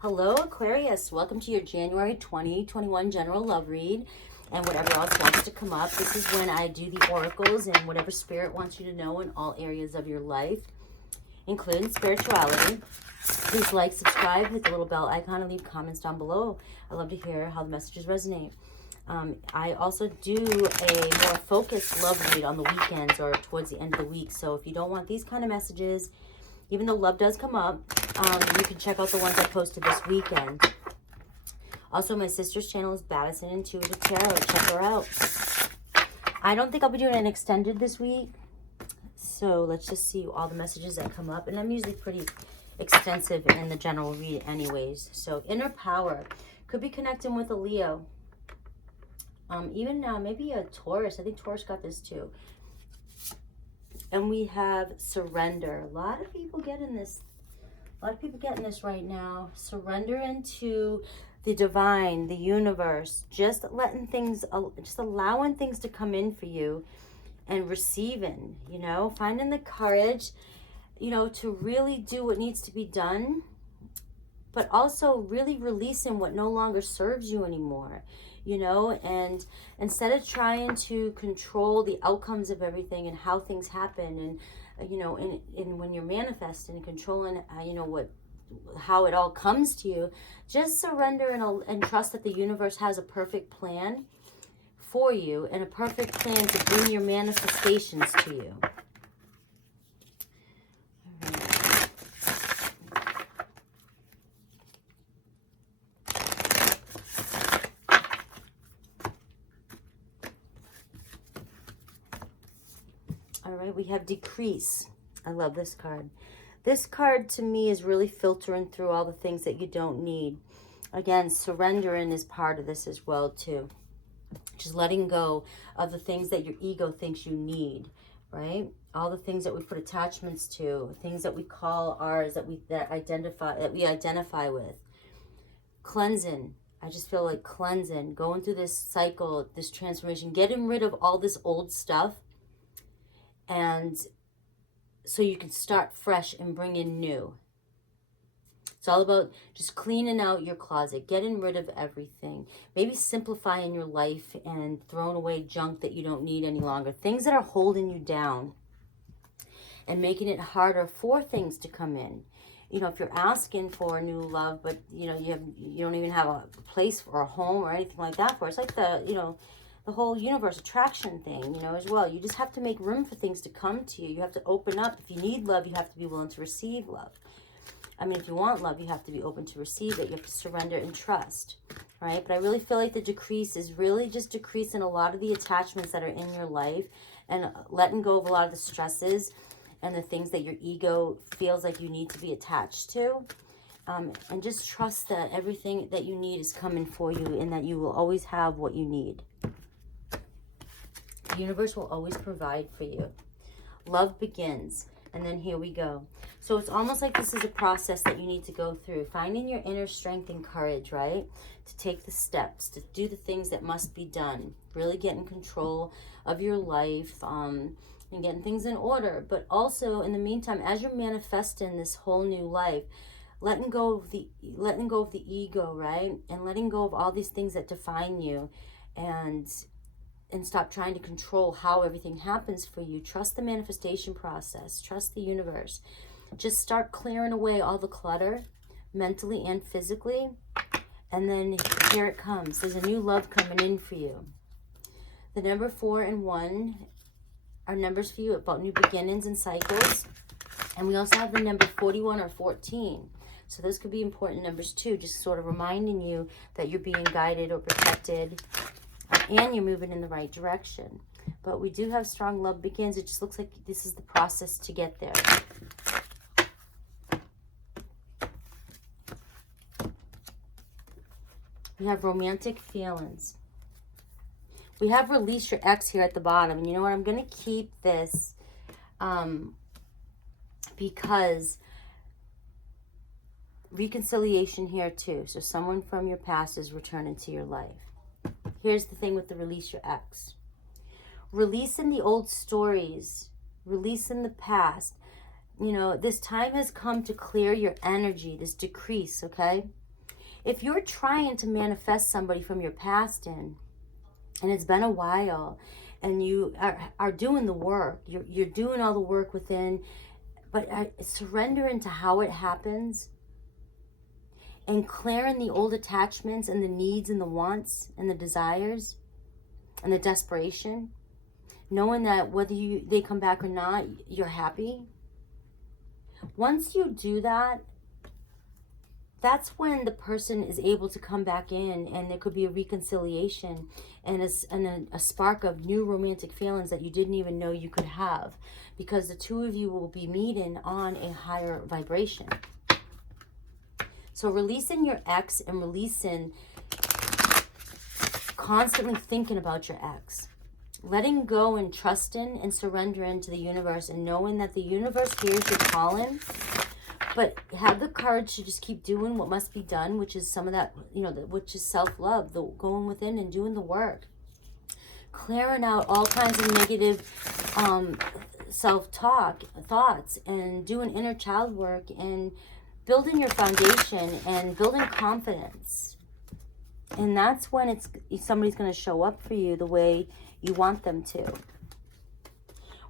Hello, Aquarius. Welcome to your January 2021 general love read and whatever else wants to come up. This is when I do the oracles and whatever spirit wants you to know in all areas of your life, including spirituality. Please like, subscribe, hit the little bell icon, and leave comments down below. I love to hear how the messages resonate. I also do a more focused love read on the weekends or towards the end of the week. So if you don't want these kind of messages, even though love does come up, you can check out the ones I posted this weekend. Also, my sister's channel is BADDISON Intuitive Tarot. Check her out. I don't think I'll be doing an extended this week. So let's just see all the messages that come up. And I'm usually pretty extensive in the general read anyways. So inner power. Could be connecting with a Leo. Even maybe a Taurus. I think Taurus got this too. And we have surrender. A lot of people getting this. A lot of people getting this right now. Surrender into the divine, the universe. Just letting things, just allowing things to come in for you and receiving, you know. Finding the courage, you know, to really do what needs to be done. But also really releasing what no longer serves you anymore. You know, and instead of trying to control the outcomes of everything and how things happen, and you know, in when you're manifesting and controlling, you know, how it all comes to you, just surrender and trust that the universe has a perfect plan for you and a perfect plan to bring your manifestations to you. All right, we have decrease. I love this card. This card to me is really filtering through all the things that you don't need. Again, surrendering is part of this as well too. Just letting go of the things that your ego thinks you need, right? All the things that we put attachments to, things that we call ours, that we identify with. Cleansing. I just feel like cleansing, going through this cycle, this transformation, getting rid of all this old stuff. And so you can start fresh and bring in new. It's all about just cleaning out your closet, getting rid of everything. Maybe simplifying your life and throwing away junk that you don't need any longer. Things that are holding you down and making it harder for things to come in. You know, if you're asking for a new love, but you know, you don't even have a place or a home or anything like that for it. It's like the, you know, the whole universe attraction thing, you know, as well. You just have to make room for things to come to you. You have to open up. If you need love, you have to be willing to receive love. I mean, if you want love, you have to be open to receive it. You have to surrender and trust, right? But I really feel like the decrease is really just decreasing a lot of the attachments that are in your life and letting go of a lot of the stresses and the things that your ego feels like you need to be attached to. And just trust that everything that you need is coming for you and that you will always have what you need. The universe will always provide for you. Love begins. And then here we go. So it's almost like this is a process that you need to go through. Finding your inner strength and courage, right? To take the steps, to do the things that must be done. Really get in control of your life and getting things in order. But also, in the meantime, as you're manifesting this whole new life, letting go of the ego, right? And letting go of all these things that define you. And stop trying to control how everything happens for you. Trust the manifestation process. Trust the universe. Just start clearing away all the clutter, mentally and physically. And then here it comes. There's a new love coming in for you. The number 4 and 1 are numbers for you about new beginnings and cycles. And we also have the number 41 or 14. So those could be important numbers too. Just sort of reminding you that you're being guided or protected. And you're moving in the right direction. But we do have strong love begins. It just looks like this is the process to get there. We have romantic feelings. We have release your ex here at the bottom. And you know what? I'm going to keep this because reconciliation here too. So someone from your past is returning to your life. Here's the thing with the release your ex. Releasing the old stories, releasing the past. You know, this time has come to clear your energy, this decrease, okay? if you're trying to manifest somebody from your past and it's been a while, and you are doing the work, you're doing all the work within, but surrender into how it happens, and clearing the old attachments and the needs and the wants and the desires and the desperation, knowing that whether they come back or not, you're happy. Once you do that, that's when the person is able to come back in, and there could be a reconciliation and a spark of new romantic feelings that you didn't even know you could have, because the two of you will be meeting on a higher vibration. So releasing your ex and releasing constantly thinking about your ex. Letting go and trusting and surrendering to the universe, and knowing that the universe hears your calling, but have the courage to just keep doing what must be done, which is some of that, which is self-love, the going within and doing the work. Clearing out all kinds of negative self-talk, thoughts, and doing inner child work, and building your foundation and building confidence. And that's when somebody's going to show up for you the way you want them to.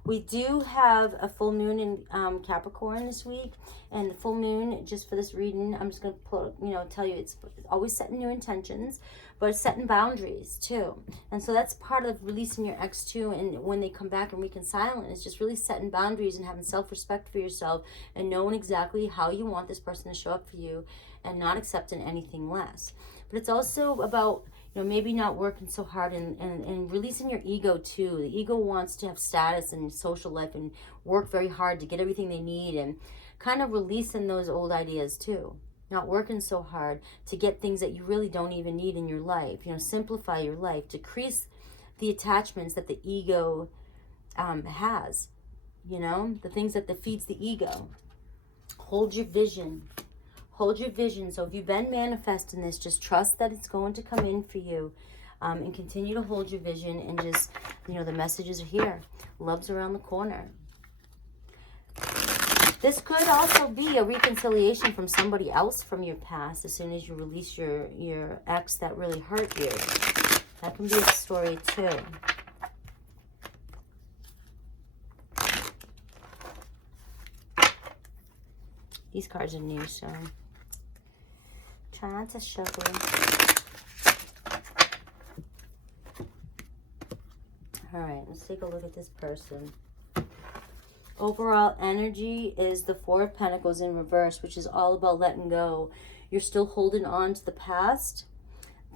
We do have a full moon in Capricorn this week, and the full moon, just for this reading, I'm just going to tell you, it's always setting new intentions, but it's setting boundaries too. And so that's part of releasing your ex too, and when they come back and reconciling, it's just really setting boundaries and having self-respect for yourself, and knowing exactly how you want this person to show up for you, and not accepting anything less. But it's also about, maybe not working so hard and releasing your ego too. The ego wants to have status in social life and work very hard to get everything they need, and kind of releasing those old ideas too. Not working so hard to get things that you really don't even need in your life. Simplify your life. Decrease the attachments that the ego has. The things that defeats the ego. Hold your vision. Hold your vision. So if you've been manifesting this, just trust that it's going to come in for you, and continue to hold your vision, and just, the messages are here. Love's around the corner. This could also be a reconciliation from somebody else from your past as soon as you release your ex that really hurt you. That can be a story too. These cards are new, so try not to shuffle. All right, let's take a look at this person. Overall energy is the Four of Pentacles in reverse, which is all about letting go. You're still holding on to the past,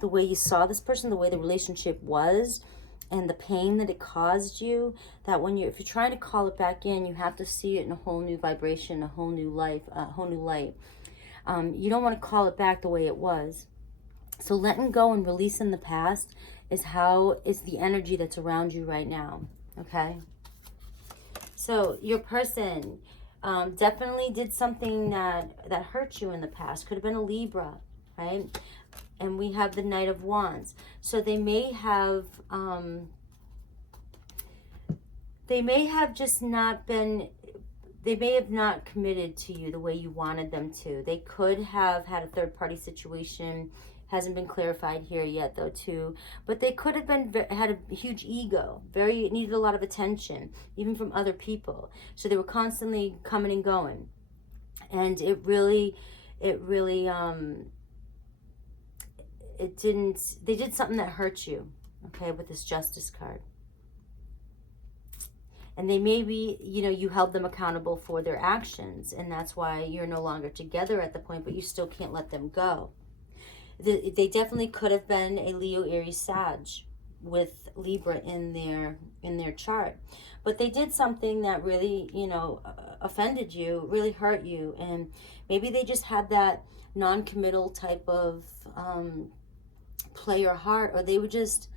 the way you saw this person, the way the relationship was, and the pain that it caused you. That if you're trying to call it back in, you have to see it in a whole new vibration, a whole new life, a whole new light. You don't want to call it back the way it was. So letting go and releasing the past is the energy that's around you right now. Okay. So your person definitely did something that hurt you in the past. Could have been a Libra, right? And we have the Knight of Wands. So they may have just not been, they may have not committed to you the way you wanted them to. They could have had a third-party situation. Hasn't been clarified here yet though too, but they could have had a huge ego, needed a lot of attention even from other people, so they were constantly coming and going, and they did something that hurt you, okay, with this Justice card. And they maybe, you held them accountable for their actions, and that's why you're no longer together at the point, but you still can't let them go. They definitely could have been a Leo, Aries, Sag with Libra in their chart. But they did something that really, offended you, really hurt you. And maybe they just had that non-committal type of player heart, or they were just,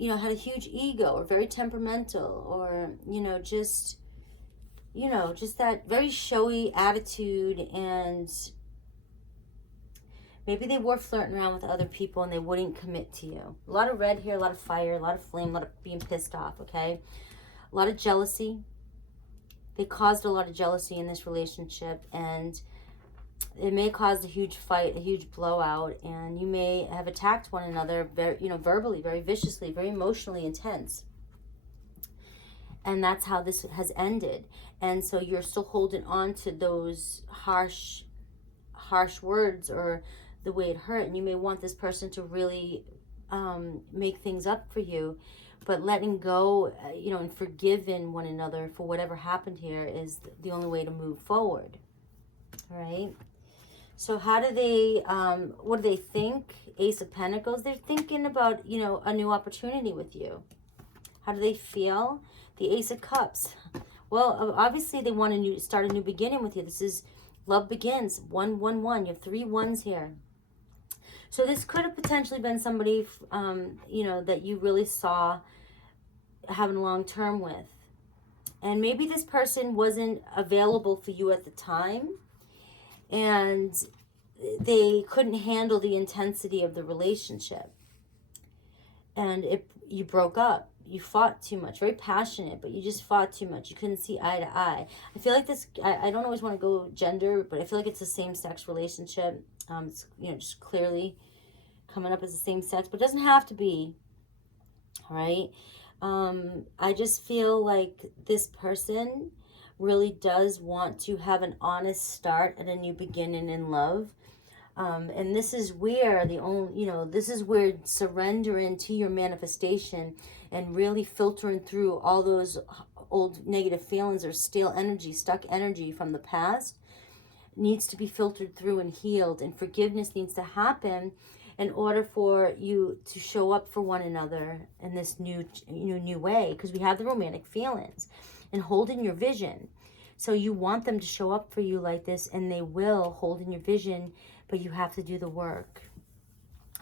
had a huge ego, or very temperamental, or, just that very showy attitude. And maybe they were flirting around with other people and they wouldn't commit to you. A lot of red here, a lot of fire, a lot of flame, a lot of being pissed off, okay? A lot of jealousy. They caused a lot of jealousy in this relationship, and It may cause a huge fight, a huge blowout, and you may have attacked one another very, verbally, very viciously, very emotionally intense. And that's how this has ended. And so you're still holding on to those harsh words or the way it hurt, and you may want this person to really make things up for you. But letting go, and forgiving one another for whatever happened here is the only way to move forward. All right. So how do they, what do they think? Ace of Pentacles. They're thinking about, a new opportunity with you. How do they feel? The Ace of Cups. Well, obviously they want to start a new beginning with you. This is love begins. 111. You have 3 1s here. So this could have potentially been somebody, that you really saw having long term with. And maybe this person wasn't available for you at the time, and they couldn't handle the intensity of the relationship. And you broke up. You fought too much. Very passionate, but you just fought too much. You couldn't see eye to eye. I feel like this, I don't always want to go gender, but I feel like it's a same-sex relationship. It's, just clearly coming up as the same sex, but it doesn't have to be. All right. I just feel like this person really does want to have an honest start and a new beginning in love. And this is where this is where surrendering to your manifestation and really filtering through all those old negative feelings or stale energy, stuck energy from the past needs to be filtered through and healed. And forgiveness needs to happen in order for you to show up for one another in this new way, because we have the romantic feelings and holding your vision. So you want them to show up for you like this, and they will, hold in your vision, but you have to do the work.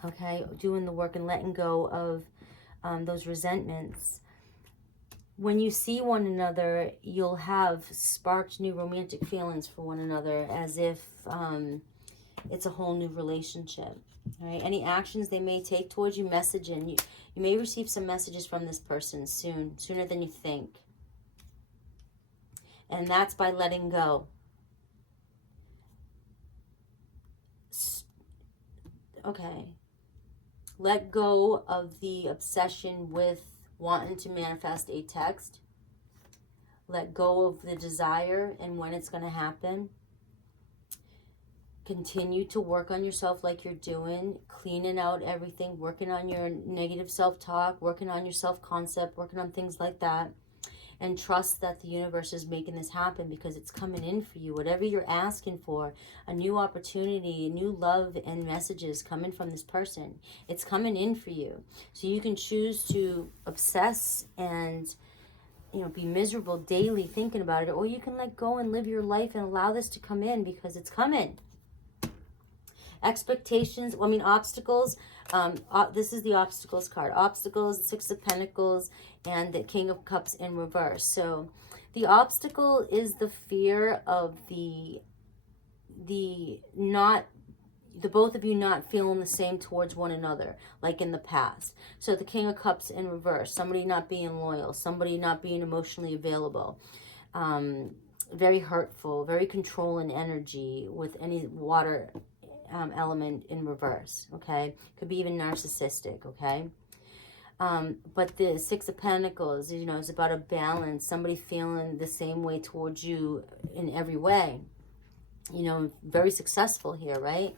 Okay, doing the work and letting go of those resentments. When you see one another, you'll have sparked new romantic feelings for one another, as if it's a whole new relationship. All right. Any actions they may take towards you, messaging. You may receive some messages from this person soon, sooner than you think. And that's by letting go. Okay. Let go of the obsession with wanting to manifest a text. Let go of the desire and when it's going to happen. Continue to work on yourself like you're doing, cleaning out everything, working on your negative self-talk, working on your self-concept, working on things like that. And trust that the universe is making this happen, because it's coming in for you. Whatever you're asking for, a new opportunity, a new love and messages coming from this person. It's coming in for you. So you can choose to obsess and be miserable daily thinking about it, or you can let go and live your life and allow this to come in, because it's coming. Expectations, obstacles. This is the obstacles card. Obstacles, 6 of Pentacles, and the King of Cups in reverse. So the obstacle is the fear of the both of you not feeling the same towards one another, like in the past. So the King of Cups in reverse, somebody not being loyal, somebody not being emotionally available, very hurtful, very controlling energy with any water element in reverse. Okay, could be even narcissistic. Okay, but the 6 of Pentacles, is about a balance. Somebody feeling the same way towards you in every way. Very successful here, right?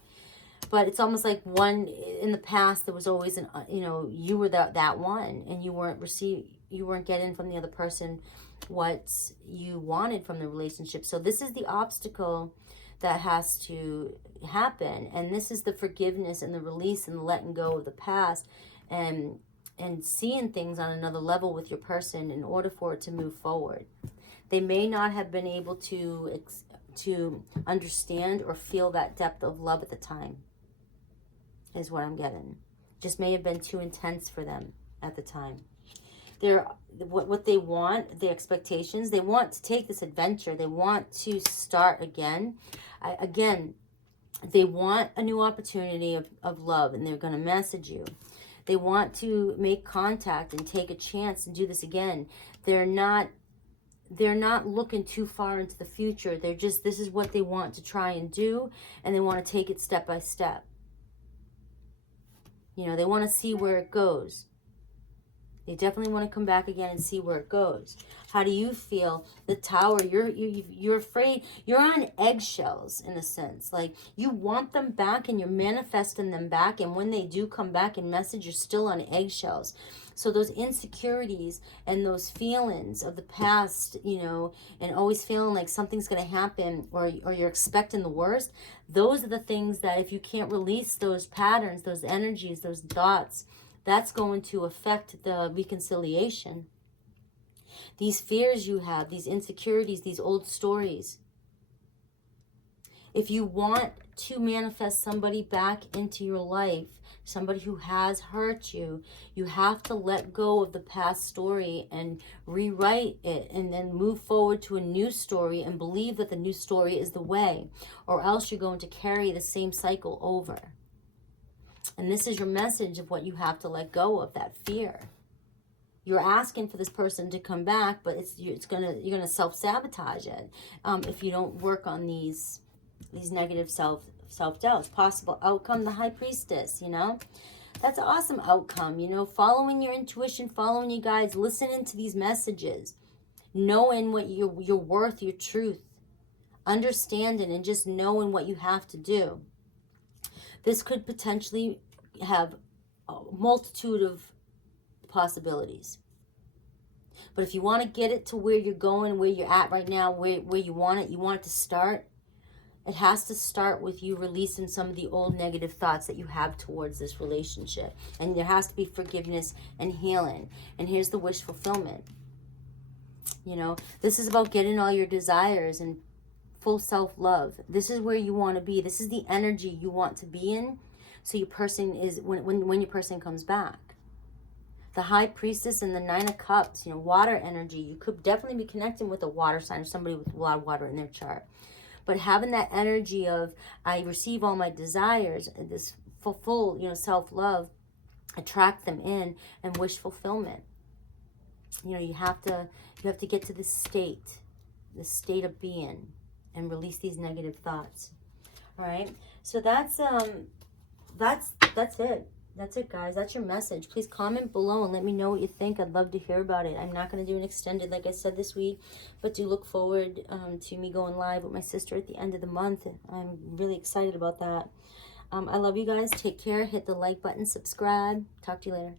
But it's almost like one in the past. There was always you were that one, and you weren't getting from the other person what you wanted from the relationship. So this is the obstacle that has to happen, and this is the forgiveness and the release and the letting go of the past, and seeing things on another level with your person in order for it to move forward. They may not have been able to understand or feel that depth of love at the time, is what I'm getting. Just may have been too intense for them at the time. What they want, the expectations, they want to take this adventure. They want to start again. They want a new opportunity of love, and they're going to message you. They want to make contact and take a chance and do this again. They're not they're not looking too far into the future. They're just, this is what they want to try and do, and they want to take it step by step. You know, they want to see where it goes. They definitely want to come back again and see where it goes. How do you feel? The Tower, you're afraid. You're on eggshells in a sense. Like, you want them back and you're manifesting them back. And when they do come back and message, you're still on eggshells. So those insecurities and those feelings of the past, you know, and always feeling like something's going to happen, or you're expecting the worst, those are the things that if you can't release those patterns, those energies, those thoughts, that's going to affect the reconciliation. These fears you have, these insecurities, these old stories. If you want to manifest somebody back into your life, somebody who has hurt you, you have to let go of the past story and rewrite it, and then move forward to a new story and believe that the new story is the way, or else you're going to carry the same cycle over. And this is your message of what you have to let go of, that fear. You're asking for this person to come back, but you're gonna self-sabotage it if you don't work on these negative self-doubts. Possible outcome, the High Priestess, you know. That's an awesome outcome, you know. Following your intuition, following your guides, listening to these messages, knowing what your worth, your truth, understanding and just knowing what you have to do. This could potentially have a multitude of possibilities. But if you want to get it to where you're going, where you're at right now, where you want it to start, it has to start with you releasing some of the old negative thoughts that you have towards this relationship. And there has to be forgiveness and healing. And here's the wish fulfillment. You know, this is about getting all your desires and full self-love. This is where you want to be. This is the energy you want to be in. So your person is, when your person comes back. The High Priestess and the Nine of Cups, you know, water energy. You could definitely be connecting with a water sign or somebody with a lot of water in their chart. But having that energy of, I receive all my desires, this full, you know, self-love, attract them in, and wish fulfillment. You know, you have to get to this state of being, and release these negative thoughts. All right, so that's it. That's it, guys. That's your message. Please comment below and let me know what you think. I'd love to hear about it. I'm not going to do an extended, like I said, this week, but do look forward to me going live with my sister at the end of the month. I'm really excited about that. I love you guys. Take care. Hit the like button. Subscribe. Talk to you later.